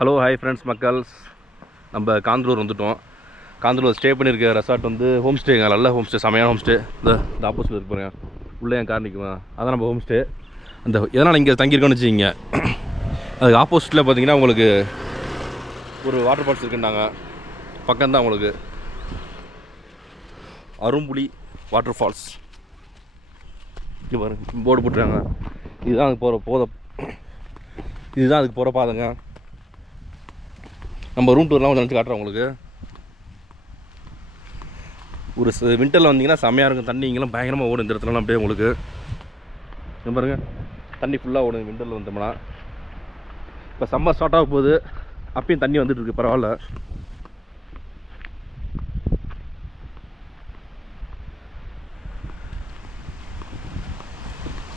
Hello hi friends மக்கள்ஸ், நம்ம காந்தலூர் வந்துவிட்டோம். Kanthalloor stay பண்ணியிருக்க ரெசார்ட் வந்து ஹோம் ஸ்டேங்க. நல்ல ஹோம் ஸ்டே, செமையான ஹோம் ஸ்டே. இந்த ஆப்போசிட்டில் இருப்பாங்க, உள்ளே என் கார் நிற்குமா, அதான் நம்ம ஹோம் ஸ்டே. அந்த எதனால் இங்கே தங்கியிருக்கோன்னு வச்சுக்கிங்க. அதுக்கு ஆப்போசிட்டில் பார்த்தீங்கன்னா உங்களுக்கு ஒரு வாட்டர் ஃபால்ஸ் இருக்குன்னாங்க. பக்கம்தான் உங்களுக்கு அரும்புலி வாட்டர் ஃபால்ஸ். இது பாருங்க, போர்டு போட்டுருக்காங்க. இதுதான் அதுக்கு இதுதான் அதுக்கு போகிற பாதைங்க. நம்ம ரூம் டூர்லாம் கொஞ்சம் நினச்சி காட்டுறோம் உங்களுக்கு. ஒரு விண்டரில் வந்தீங்கன்னா செம்மையாக இருக்கும். தண்ணி இங்கெல்லாம் பயங்கரமாக ஓடும் இந்த இடத்துலலாம். அப்படியே உங்களுக்கு பாருங்க, தண்ணி ஃபுல்லாக ஓடும் விண்டரில் வந்தோம்னா. இப்போ சம்மர் ஸ்டார்ட் ஆக போகுது, அப்பயும் தண்ணி வந்துட்டு இருக்கு, பரவாயில்ல.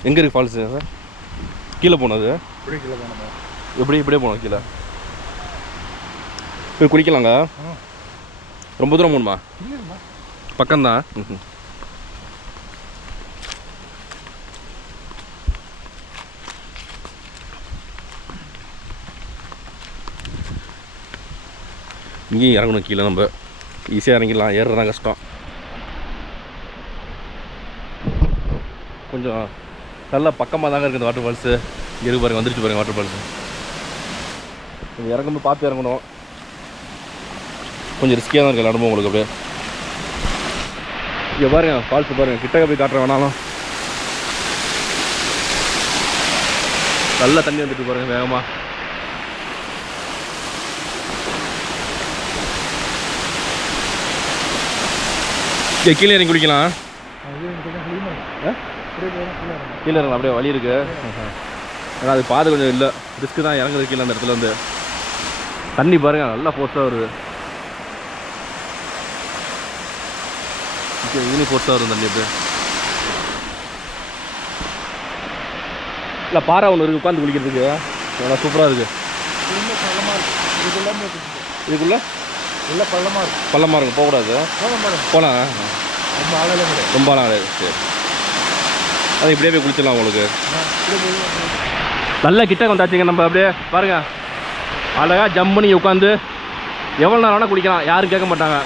எங்கே இருக்குது ஃபால்ஸு சார்? கீழே போனது எப்படி இப்படியே போனோம் கீழே போய் குளிக்கலாங்க. ரொம்ப தூரம் போகணுமா? பக்கம்தான். இங்கேயும் இறங்கணும் கீழே. நம்ம ஈஸியாக இறங்கிடலாம், ஏறுறதான் கஷ்டம். கொஞ்சம் நல்லா பக்கமாக தாங்க இருக்குது இந்த வாட்டர் ஃபால்ஸு. இருக்கு பாருங்க, வந்துருச்சு பாருங்க வாட்டர் ஃபால்ஸு. கொஞ்சம் இறங்கும்போது பார்த்து இறங்கணும். கொஞ்சம் ரிஸ்கியாக தான் இருக்குது அனுபவம் உங்களுக்கு. அப்படியே இங்கே பாருங்க ஃபால்ஸு பாருங்கள், கிட்டக்க போய் காட்டுற வேணாலும். நல்லா தண்ணி வந்துட்டு பாருங்கள் வேகமாக. கீழே இறங்கி குளிக்கலாம். கீழே இறங்கலாம், அப்படியே வழி இருக்குது. ஏன்னா அது பாதை கொஞ்சம் இல்லை, ரிஸ்க்கு தான் இறங்குறது கீழே. அந்த இடத்துல வந்து தண்ணி பாருங்கள் நல்லா ஃபோர்ஸாக வருது. இதுலேயும் ஃபோர்ஸாக வரும் தண்ணி. அப்படியே இல்லை பாறை ஒன்று இருக்குது உட்காந்து குளிக்கிறதுக்கு, நல்லா சூப்பராக இருக்குது. இதுக்குள்ளே இல்லை பள்ளமாக இருக்கும். பள்ளமாக இருக்கும், போகக்கூடாது. போகலாம், ரொம்ப ஆளாக கிடையாது. சரி, அது இப்படியே போய் குளிச்சிடலாம் உங்களுக்கு. நல்லா கிட்ட வந்தாச்சுங்க நம்ம. அப்படியே பாருங்கள், அழகாக ஜம்ப் பண்ணி உட்காந்து எவ்வளோ நேரம் வேணால் குளிக்கலாம், யாரும் கேட்க மாட்டாங்க.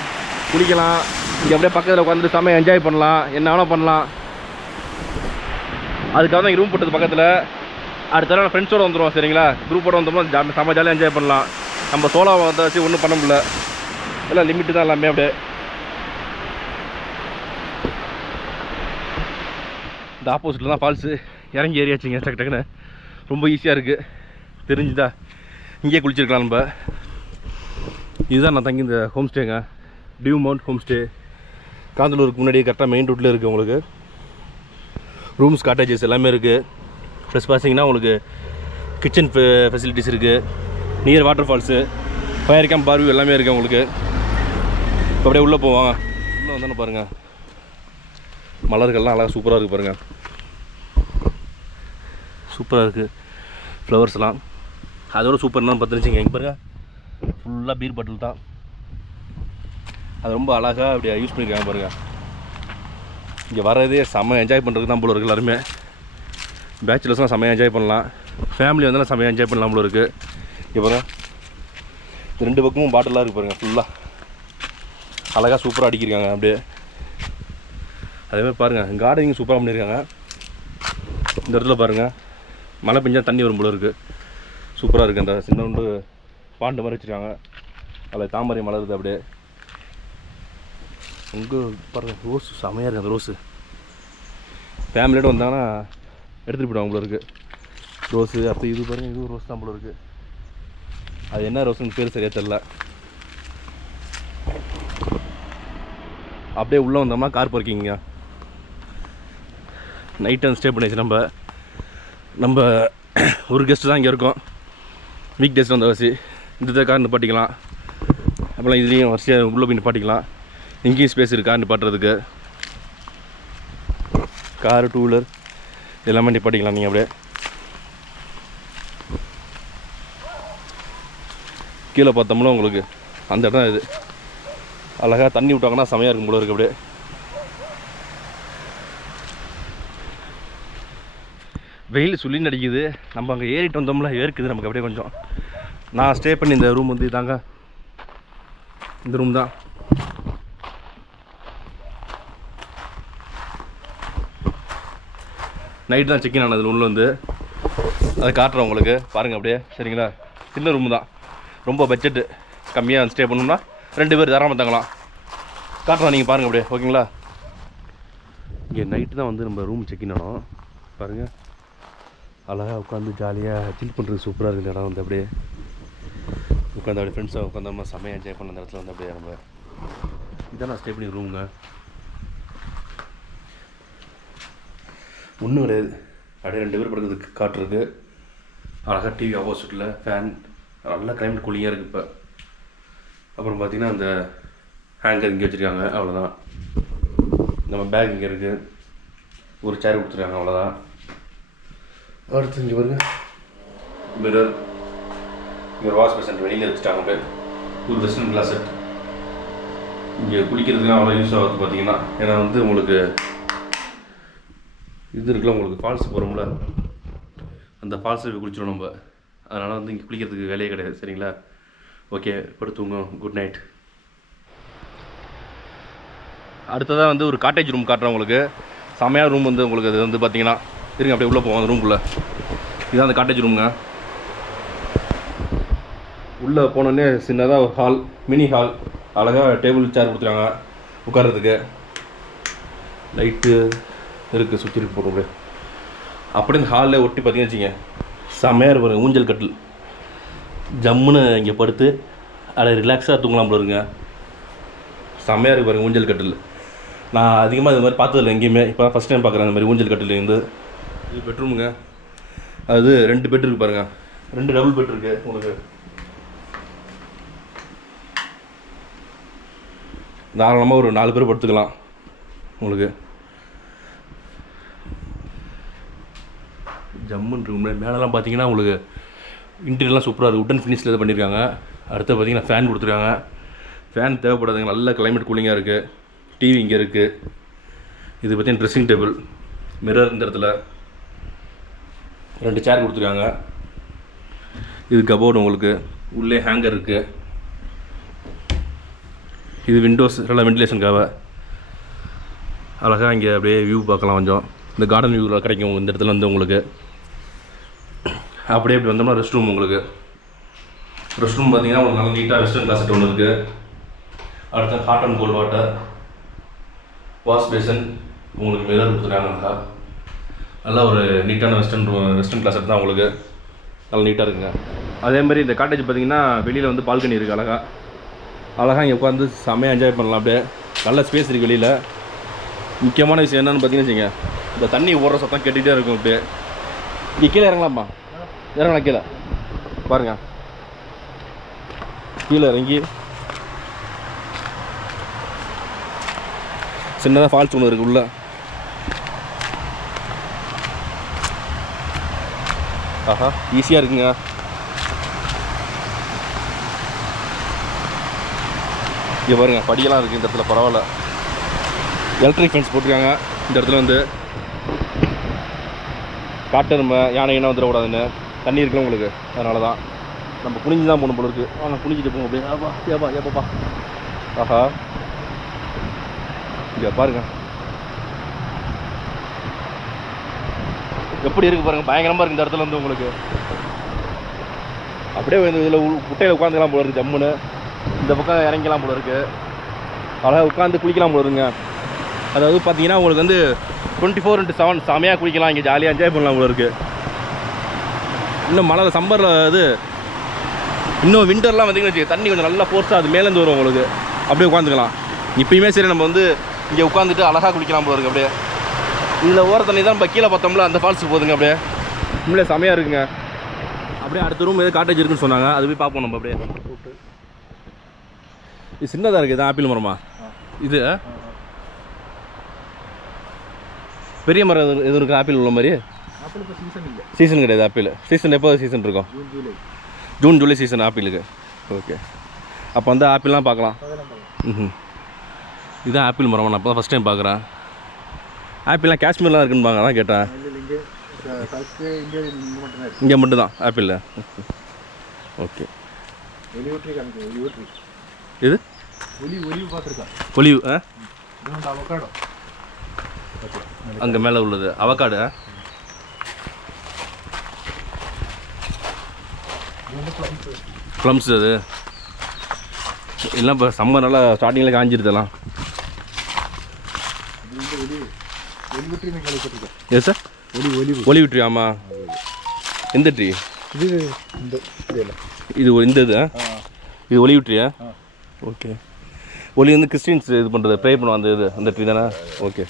குளிக்கலாம் இங்கே, அப்படியே பக்கத்தில் உட்காந்துட்டு செம்ம என்ஜாய் பண்ணலாம், என்ன வேணால் பண்ணலாம். அதுக்காக தான் ரூம் போட்டது பக்கத்தில். அடுத்த நாள் ஃப்ரெண்ட்ஸோடு வந்துடுவோம், சரிங்களா? குரூப்போடு வந்தோம்னா செம்ம ஜாலியாக என்ஜாய் பண்ணலாம். நம்ம சோலோவை வந்தாச்சு ஒன்றும் பண்ண முடியல, எல்லாம் லிமிட்டு தான் எல்லாமே. அப்படியே இந்த ஆப்போசிட்டில் தான் ஃபால்ஸு. இறங்கி ஏறியாச்சுங்க டக்கு டக்குன்னு. ரொம்ப ஈஸியாக இருக்குது, தெரிஞ்சுதா? இங்கேயே குளிச்சிருக்கலாம் நம்ம. இதுதான் நான் தங்கி இந்த ஹோம் ஸ்டேங்க, டியூ மவுண்ட் ஹோம் ஸ்டே. காந்தலூருக்கு முன்னாடி கரெக்டாக மெயின் ரோட்டில் இருக்குது உங்களுக்கு. ரூம்ஸ், காட்டேஜஸ் எல்லாமே இருக்குது. ப்ளஸ் பார்த்தீங்கன்னா உங்களுக்கு கிச்சன் ஃபெசிலிட்டிஸ் இருக்குது. Near water falls, fire camp, பார்வியூ எல்லாமே இருக்குது உங்களுக்கு. இப்போ அப்படியே உள்ளே போவாங்க. உள்ளே வந்தானே பாருங்கள், மலர்கள்லாம் அழகாக சூப்பராக இருக்குது பாருங்கள். சூப்பராக இருக்குது ஃப்ளவர்ஸ்லாம். அதோட சூப்பர் என்னன்னு பார்த்துருச்சிங்க, இங்கே பாருங்கள் ஃபுல்லாக பீர் பாட்டில் தான். அது ரொம்ப அழகாக அப்படி யூஸ் பண்ணியிருக்காங்க பாருங்கள். இங்கே வர்றதே செம்ம என்ஜாய் பண்ணுறதுக்கு தான் போல இருக்குது. எல்லாருமே பேச்சுலர்ஸ்லாம் செம்மையாக என்ஜாய் பண்ணலாம், ஃபேமிலி வந்தாலும் செம்மையாக என்ஜாய் பண்ணலாம் போல இருக்குது. இங்கே பாருங்கள், ரெண்டு பக்கமும் பாட்டிலாக இருக்குது பாருங்கள். ஃபுல்லாக அழகாக சூப்பராக அடிக்கிருக்காங்க. அப்படியே அதேமாதிரி பாருங்கள், கார்டனிங் சூப்பராக பண்ணியிருக்காங்க. இந்த இடத்துல பாருங்கள், மழை பெஞ்சால் தண்ணி வரும் போல இருக்குது. சூப்பராக இருக்குது. அந்த சின்ன உண்டு பாண்டு மாதிரி வச்சுருக்காங்க, அதில் தாமரை மலருது. அப்படியே உங்க பாருங்கள், ரோஸ் செமையாக இருக்குது. அந்த ரோஸு ஃபேமிலியோடு வந்தாங்கன்னா எடுத்துகிட்டு போய்டுவாங்க போல இருக்குது. ரோஸு அப்போ இது பாருங்கள், இது ரோஸ் தான் போல இருக்குது. அது என்ன ரோஸுன்னு பேர் சரியாக தெரில. அப்படியே உள்ளே வந்தோம்னா கார் பார்க்கிங்க. நைட் டைம் ஸ்டே பண்ணியாச்சு நம்ம ஒரு கெஸ்ட்டு தான் இங்கே இருக்கோம். வீக் டேஸில் வந்த வசி இந்த கார் நிப்பாட்டிக்கலாம். அப்போலாம் இதுலேயும் வரிசையாக உள்ளே போய் நிப்பாட்டிக்கலாம். இங்கேயும் ஸ்பேஸ் இருக்குது கார் நிப்பாட்டுறதுக்கு. காரு, டூ வீலர் எல்லாமே நிப்பாட்டிக்கலாம் நீங்கள். அப்படியே கீழே பார்த்தோம்னா உங்களுக்கு அந்த இடம் இது அழகாக தண்ணி விட்டாங்கன்னா செமையாக இருக்கும் போல இருக்குது. அப்படியே வெயில் சுள்ளி நடிக்குது. நம்ம அங்கே ஏறிட்டு வந்தோம்ல, ஏற்குது நமக்கு அப்படியே கொஞ்சம். நான் ஸ்டே பண்ணி இந்த ரூம் வந்து இதாங்க, இந்த ரூம் தான். நைட் தான் செக்இன் ஆனது உள்ள வந்து. அதை காட்டுறேன் உங்களுக்கு பாருங்கள் அப்படியே. சரிங்களா, சின்ன ரூம் தான், ரொம்ப பட்ஜெட்டு கம்மியாக ஸ்டே பண்ணோம்னா 2 பேர் தாராளமாக தங்கலாம். காட்டுறோம், நீங்கள் பாருங்கள் அப்படியே. ஓகேங்களா, இங்கே நைட்டு தான் வந்து நம்ம ரூம் செக்இன் ஆனோம். பாருங்கள், அழகாக உட்காந்து ஜாலியாக சில் பண்ணுறது சூப்பராக இருக்குது இடம் வந்து. அப்படியே உட்காந்து அப்படியே ஃப்ரெண்ட்ஸாக உட்காந்து நம்ம செம்மையாக என்ஜாய் பண்ண அந்த இடத்துல வந்து அப்படியே நம்ம. இதான் நான் ஸ்டே பண்ணி ரூமுங்க. ஒன்றும் கிடையாது, அப்படியே 2 பேர் படுக்கிறதுக்கு காட்டுறது. அழகாக டிவி ஆப்போசிட்டில் ஃபேன், நல்லா கிளைமேட் கூலிங்காக இருக்குது இப்போ. அப்புறம் பார்த்திங்கன்னா அந்த ஹேங்கர் இங்கே வச்சுருக்காங்க, அவ்வளோதான். நம்ம பேக் இங்கே இருக்குது, ஒரு சேர் கொடுத்துருக்காங்க, அவ்வளோதான். அடுத்து இங்கே பாருங்க, மிரர், இங்கே வாஷ் பேசன் வெளியில் வச்சுட்டாங்க. அப்படியே ஒரு வெஸ்டர்ன் கிளாஸட். இங்கே குளிக்கிறதுக்குலாம் அவ்வளோ யூஸ் ஆகுது பார்த்தீங்கன்னா. ஏன்னா வந்து உங்களுக்கு இது இருக்குல்ல, உங்களுக்கு ஃபால்ஸ் போகிறோம்ல, அந்த ஃபால்ஸில் போய் குளிச்சிடும் நம்ம. அதனால் வந்து இங்கே குளிக்கிறதுக்கு வேலையே கிடையாது. சரிங்களா, ஓகே, படுத்துங்க, குட் நைட். அடுத்ததாக வந்து ஒரு காட்டேஜ் ரூம் காட்டுறேன் உங்களுக்கு. செமையான ரூம் வந்து உங்களுக்கு. அது வந்து பார்த்தீங்கன்னா இருங்க, அப்படியே உள்ளே போவோம் அந்த ரூம்குள்ளே. இதுதான் அந்த காட்டேஜ் ரூமுங்க. உள்ளே போனோடனே சின்னதாக ஒரு ஹால், மினி ஹால், அழகாக டேபிள் சேர் கொடுத்துருக்காங்க உட்கார்றதுக்கு. லைட்டு இருக்குது, சுற்றி இருக்கு போட்டு. அப்படியே இந்த ஹாலில் ஒட்டி பார்த்தீங்கன்னு வச்சுங்க, செம்மையாக இருப்பாருங்க. ஊஞ்சல் கட்டில், ஜம்முன்னு இங்கே படுத்து அதை ரிலாக்ஸாக தூங்கலாம் போல இருங்க. செம்மையாக இருக்கு பாருங்க ஊஞ்சல் கட்டில். நான் அதிகமாக இது மாதிரி பார்த்ததில்ல எங்கேயுமே, இப்போ ஃபஸ்ட் டைம் பார்க்குறேன் இந்த மாதிரி ஊஞ்சல் கட்டில் இருந்து. இது பெட்ரூமுங்க. அது 2 பெட் இருக்குது பாருங்கள், 2 டபுள் பெட் இருக்குது உங்களுக்கு. தாராளமாக ஒரு 4 பேர் படுத்துக்கலாம் உங்களுக்கு. ஜம்முன் ரூம். மேலெலாம் பார்த்தீங்கன்னா உங்களுக்கு இன்டீரியர்லாம் சூப்பராக இருக்குது, உட்டன் ஃபினிஷில் இதை பண்ணியிருக்காங்க. அடுத்து பார்த்தீங்கன்னா ஃபேன் கொடுத்துருக்காங்க. ஃபேன் தேவைப்படாதுங்க, நல்ல கிளைமேட் கூலிங்காக இருக்குது. டிவி இங்கே இருக்குது. இது பார்த்தீங்கன்னா ட்ரெஸ்ஸிங் டேபிள், மிரர் இந்த இடத்துல, 2 சேர் கொடுத்துருக்காங்க. இது கபோர்டு உங்களுக்கு, உள்ளே ஹேங்கர் இருக்குது. இது விண்டோஸ், நல்லா வென்டிலேஷனுக்காக. அழகாக இங்கே அப்படியே வியூ பார்க்கலாம். கொஞ்சம் இந்த கார்டன் வியூவில் கிடைக்கும் இந்த இடத்துல வந்து உங்களுக்கு. அப்படியே இப்படி வந்தோம்னா ரெஸ்ட் ரூம் உங்களுக்கு. ரெஸ்ட் ரூம் பார்த்தீங்கன்னா உங்களுக்கு நல்லா நீட்டாக வெஸ்டர்ன் கிளாஸட் ஒன்று இருக்குது. அடுத்த hot and cold water, wash passion, உங்களுக்கு மிரர் கொடுத்துருக்காங்க. நல்லா ஒரு நீட்டான வெஸ்டர்ன் கிளாஸட் தான் உங்களுக்கு. நல்லா நீட்டாக இருக்குங்க. அதே மாதிரி இந்த காட்டேஜ் பார்த்தீங்கன்னா வெளியில் வந்து பால்கனி இருக்குது. அழகாக இங்கே உட்காந்து செம்மையாக என்ஜாய் பண்ணலாம். அப்படியே நல்ல ஸ்பேஸ் இருக்குது வெளியில். முக்கியமான விஷயம் என்னென்னு பார்த்தீங்கன்னு வச்சுங்க, இந்த தண்ணி ஓடுற சத்தம் கேட்டுகிட்டே இருக்கும். அப்படியே இங்கே கீழே இறங்கலாம்ப்பா, இறங்கலாம் கீழே பாருங்க. கீழே இறங்கி சின்னதாக ஃபால்ஸ் ஒன்று இருக்குது உள்ள. ஆஹா, ஈஸியாக இருக்குங்க. இங்கே பாருங்கள், படியெல்லாம் இருக்குது இந்த இடத்துல. பரவாயில்ல, எலக்ட்ரிக் ஃபென்ஸ் போட்டிருக்காங்க இந்த இடத்துல. வந்து காட்டெருமை, யானைனா வந்துடக்கூடாதுன்னு தண்ணி இருக்குல்ல உங்களுக்கு. அதனால தான் நம்ம குனிஞ்சு தான் போகணும் போல இருக்குது. ஆனால் குனிஞ்சிட்டு போங்க அப்படியே. ஏப்பா. ஆஹா, இங்கே பாருங்க எப்படி இருக்குது பாருங்கள். பயங்கரமாக இருக்குது இந்த இடத்துல வந்து உங்களுக்கு. அப்படியே வந்து இதில் குட்டையில் உட்காந்துக்கலாம் போல இருக்குது. ஜம்முன்னு இந்த பக்கம் இறங்கிக்கலாம் போல இருக்குது. அழகாக உட்காந்து குளிக்கலாம் போல இருக்குங்க. அதாவது பார்த்தீங்கன்னா உங்களுக்கு வந்து 24/7 செமையாக குளிக்கலாம். இங்கே ஜாலியாக என்ஜாய் பண்ணலாம் போல இருக்குது. இன்னும் மழை சம்மரில் இது இன்னும் விண்டர்லாம் வந்தீங்கன்னு வச்சுக்க, தண்ணி கொஞ்சம் நல்லா ஃபோர்ஸாக அது மேலேருந்து வரும் உங்களுக்கு. அப்படியே உட்காந்துக்கலாம். இப்போயுமே சரி, நம்ம வந்து இங்கே உட்காந்துட்டு அழகாக குளிக்கலாம் போல இருக்குது. அப்படியே இதில் ஓர தண்ணி தான் நம்ம கீழே பார்த்தோம்ல, அந்த ஃபால்ஸுக்கு போகுதுங்க. அப்படியே உண்மையிலே செமையாக இருக்குங்க. அப்படியே அடுத்த ரூம் எது காட்டேஜ் இருக்குன்னு சொன்னாங்க, அது போய் பார்ப்போம் நம்ம. அப்படியே இது சின்னதாக இருக்குது. இதான் ஆப்பிள் மரமா? இது பெரிய மரம் எதுவும் இருக்குது ஆப்பிள் உள்ள மாதிரி? சீசன் கிடையாது ஆப்பிள். சீசன் எப்போ சீசன் இருக்கும்? ஜூன் ஜூலை சீசன் ஆப்பிளுக்கு. ஓகே, அப்போ வந்து ஆப்பிள்லாம் பார்க்கலாம். இதுதான் ஆப்பிள் மரம். நான் அப்போ தான் ஃபஸ்ட் டைம் பார்க்குறேன். ஆப்பிள்லாம் காஷ்மீர்லாம் இருக்குன்னு தான் கேட்டேன். இங்கே மட்டும்தான் ஆப்பிள். ஓகே. இது ஒலிவ் அங்கே மேலே உள்ளது அவக்காடு. ப்ளம்ஸ் அது எல்லாம் இப்போ சம்மர் நல்லா ஸ்டார்டிங்கில் காஞ்சிருதெல்லாம். Yes sir olive tree. ஆமாம். எந்த ட்ரீ இது? இது இந்த இது ஒலிவ் ட்ரீயா? ஓகே. ஒலி வந்து கிறிஸ்டின்ஸ் இது பண்ணுறது ப்ரே பண்ணுவோம் அந்த இது அந்த ட்ரீ தானே? ஓகே.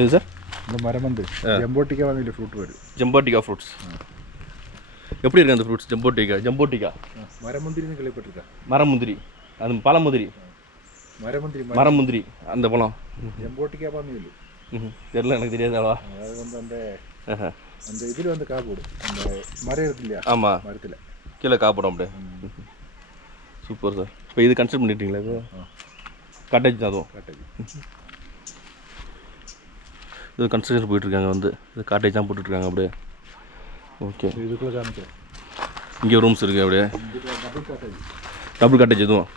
எது சார்? இந்த மரம் வந்து ஜம்போட்டிக்கா வந்து ஃப்ரூட் வருது. ஜம்போட்டிக்கா ஃப்ரூட்ஸ் எப்படி இருக்கு அந்த ஃப்ரூட்ஸ்? ஜம்போட்டிக்கா மரமுந்திரின்னு கேள்விப்பட்டிருக்கா? மரமுந்திரி அது பழமுந்திரி. மரமுந்திரி அந்த பழம் ஜம்போட்டிக்கா பாமியில் தெரியல, எனக்கு தெரியாது. அளவா அது வந்து அந்த அந்த இதில் வந்து காப்போடும் அந்த மரம் இருக்கு இல்லையா? ஆமாம், மரத்தில் கீழே காப்போடும் அப்படியே. Super sir. இப்போ இது கன்ஸ்ட்ரக்ட் பண்ணிட்டீங்களா? இது காட்டேஜ் தான். அதுவும் காட்டேஜ். இது கன்ஸ்ட்ரக்ஷன் போயிட்டுருக்காங்க. வந்து இது காட்டேஜ் தான் போட்டுட்ருக்காங்க அப்படியே. ஓகே. இதுக்குள்ளே காமிக்கிறேன். இங்கே ரூம்ஸ் இருக்குது அப்படியே. டபுள் காட்டேஜ் எதுவும்.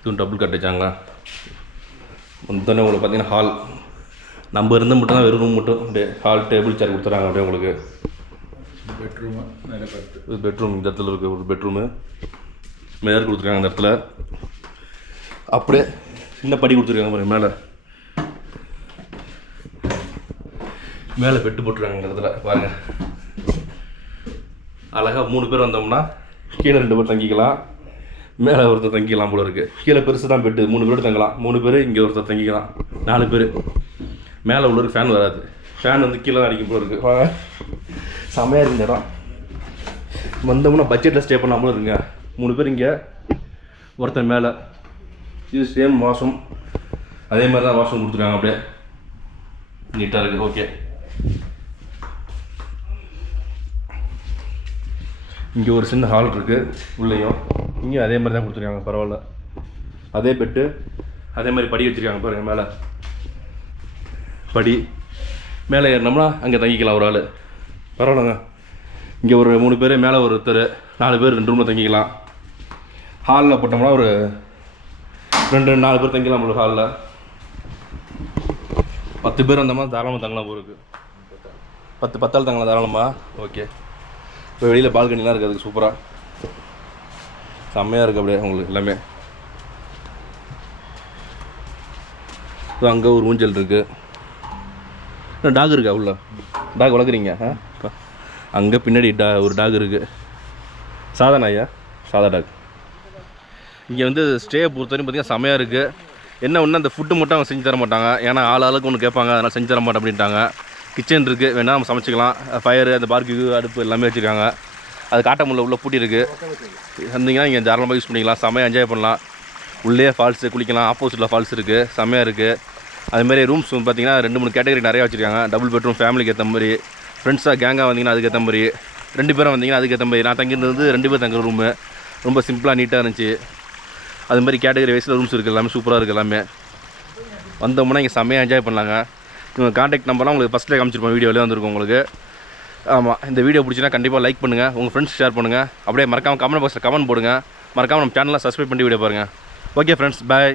இதுவும் டபுள் காட்டேஜாங்களா? வந்தோடனே உங்களுக்கு பார்த்தீங்கன்னா ஹால் நம்ம இருந்தால் மட்டும் தான் வெறும் ரூம் மட்டும் அப்படியே ஹால் டேபிள் சேர் கொடுத்துறாங்க அப்படியே உங்களுக்கு. பெட்ரூமு மேலே பார்த்து இது பெட்ரூம் இந்த இடத்துல இருக்குது. ஒரு பெட்ரூமு மேலே கொடுத்துருக்காங்க அந்த இடத்துல. அப்படியே சின்ன படி கொடுத்துருக்காங்க பாருங்க. மேலே மேலே பெட்டு போட்டுருக்காங்க இந்த இடத்துல பாருங்க. அழகாக 3 பேர் வந்தோம்னா கீழே 2 பேர் தங்கிக்கலாம், மேலே ஒருத்தர் தங்கிக்கலாம் போல இருக்குது. கீழே பெருசு தான் பெட்டு, 3 பேர் தங்கலாம். 3 பேர் இங்கே ஒருத்தர் தங்கிக்கலாம். 4 பேர். மேலே உள்ளவருக்கு ஃபேன் வராது. ஃபேன் வந்து கீழே தான் அடிக்கும் போல இருக்குது. வாங்க, செமையாக இருக்கு இந்த இடம். வந்தோம்னா பட்ஜெட்டில் ஸ்டே பண்ணாமல் இருக்குங்க. 3 பேர் இங்கே, ஒருத்தர் மேலே. இது சேம் வாஷ்ரூம், அதே மாதிரி தான் வாஷ்ரூம் கொடுத்துருக்காங்க. அப்படியே நீட்டாக இருக்குது. ஓகே. இங்கே ஒரு சின்ன ஹால் இருக்குது உள்ளேயும். இங்கேயும் அதே மாதிரி தான் கொடுத்துருக்காங்க. பரவாயில்ல. அதே பெட்டு, அதே மாதிரி படி வச்சுருக்காங்க பாருங்கள். மேலே படி, மேலே ஏறினோம்னா அங்கே தங்கிக்கலாம் ஒரு ஆள். பரவாயில்லங்க. இங்கே ஒரு 3 பேர், மேலே ஒருத்தர், 4 பேர் 2 ரூமில் தங்கிக்கலாம். ஹாலில் போட்டோம்னா ஒரு 2-4 பேர் தங்கிக்கலாம் ஒரு ஹாலில். 10 பேர் வந்தோம்னா தாராளமாக தங்கலாம் போருக்கு. 10 ஆள் தங்கலாம் தாராளமாக. ஓகே. இப்போ வெளியில் பால்கனிலாம் இருக்குது. அதுக்கு சூப்பராக செம்மையாக இருக்குது அப்படியே உங்களுக்கு எல்லாமே. ஸோ அங்கே ஒரு ஊஞ்சல் இருக்குது. டாக் இருக்கா உள்ள? டாக் வளர்க்குறீங்க? அங்கே பின்னாடி ஒரு டாக் இருக்குது. சாதா நாயா? சாதா டாக். இங்கே வந்து ஸ்டே பொறுத்தவரைக்கும் பார்த்திங்கன்னா செம்மையாக இருக்குது. என்ன ஒன்று அந்த ஃபுட்டு மட்டும் அவங்க செஞ்சு தர மாட்டாங்க. ஏன்னா ஆளுக்கு ஒன்று கேட்பாங்க, அதனால் செஞ்சு தர மாட்டேன் அப்படின்ட்டாங்க. கிச்சன் இருக்குது, வேணால் நம்ம சமைச்சிக்கலாம். ஃபயரு, அந்த பார்பிக்யூ அடுப்பு எல்லாமே வச்சுருக்காங்க. அது காட்ட முடியல, உள்ளே பூட்டி இருக்குது. வந்தீங்கன்னா இங்கே தாராளமாக யூஸ் பண்ணிக்கலாம். செம்மையாக என்ஜாய் பண்ணலாம். உள்ளே ஃபால்ஸு குளிக்கலாம். ஆப்போசிட்டில் ஃபால்ஸ் இருக்குது, செம்மையாக இருக்குது. அதுமாதிரி ரூம்ஸ் பார்த்திங்கன்னா 2-3 கேட்டகரி நிறையா வச்சுருக்காங்க. டபுள் பெட்ரூம் ஃபேமிலிக்கு ஏற்ற மாதிரி, ஃப்ரெண்ட்ஸாக கேங்காக வந்தீங்கன்னா அதுக்கேற்ற மாதிரி, 2 பேரும் வந்தீங்கன்னா அதுக்கேற்ற மாதிரி. நான் தங்கியிருந்தது 2 பேர் தங்குற ரூமு. ரொம்ப சிம்பிளாக நீட்டாக இருந்துச்சு. அது மாதிரி கேட்டகரி வைஸில் ரூம்ஸ் இருக்குது. எல்லாமே சூப்பராக இருக்குது. எல்லாமே வந்தோம்னா இங்கே செம்மையாக என்ஜாய் பண்ணலாங்க. இவங்க கான்டாக்ட் நம்பர்லாம் உங்களுக்கு ஃபஸ்ட்டில் காமிச்சிருப்போம், வீடியோவிலே வந்துருக்கும் உங்களுக்கு. ஆமாம், இந்த வீடியோ பிடிச்சினா கண்டிப்பாக லைக் பண்ணுங்கள், உங்கள் ஃப்ரெண்ட்ஸ் ஷேர் பண்ணுங்கள். அப்படியே மறக்காமல் கமெண்ட் பாக்ஸில் கமெண்ட் போடுங்க. மறக்காமல் நம்ம சேனலில் சப்ஸ்கிரைப் பண்ணி வீடியோ பாருங்கள். ஓகே ஃப்ரெண்ட்ஸ், பாய்.